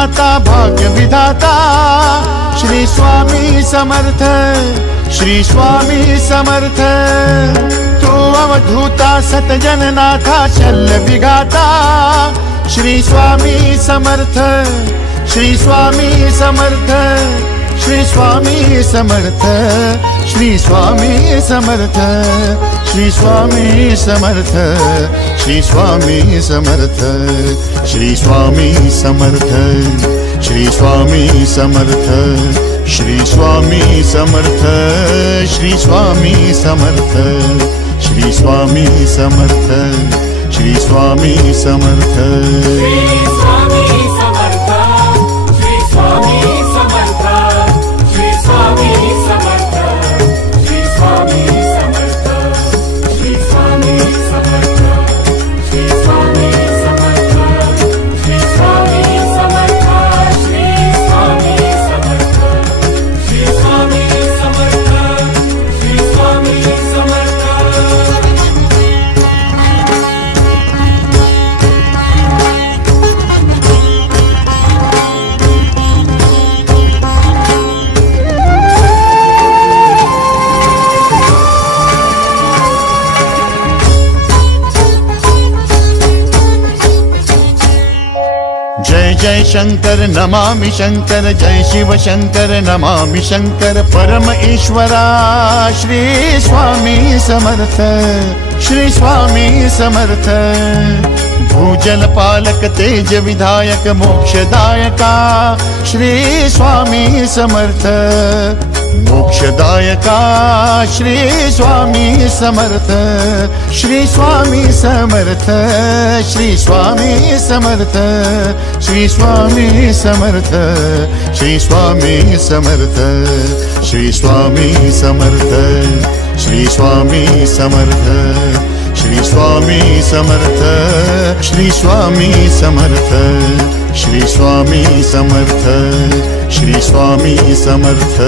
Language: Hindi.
त्राता भाग्य विधाता श्री स्वामी समर्थ, श्री स्वामी समर्थ। तू अवधूता सतजननाथा शल्य विघाता श्री स्वामी समर्थ, श्री स्वामी समर्थ, श्री स्वामी समर्थ, श्री स्वामी समर्थ, श्री स्वामी समर्थ, श्री स्वामी समर्थ, श्री स्वामी समर्थ, श्री स्वामी समर्थ, श्री स्वामी समर्थ, श्री स्वामी समर्थ, श्री स्वामी समर्थ, श्री स्वामी समर्थ। जय जय शंकर नमामि शंकर, जय शिव शंकर नमामि शंकर। परम ईश्वरा श्री स्वामी समर्थ, श्री स्वामी समर्थ। भूजल पालक तेज विधायक मोक्षदायका श्री स्वामी समर्थ, मोक्षदायका श्री स्वामी समर्थ, श्री स्वामी समर्थ, श्री स्वामी समर्थ, श्री स्वामी समर्थ, श्री स्वामी समर्थ, श्री स्वामी समर्थ, श्री स्वामी समर्थ, श्री स्वामी समर्थ, श्री स्वामी समर्थ, श्री स्वामी समर्थ, श्री स्वामी समर्थ।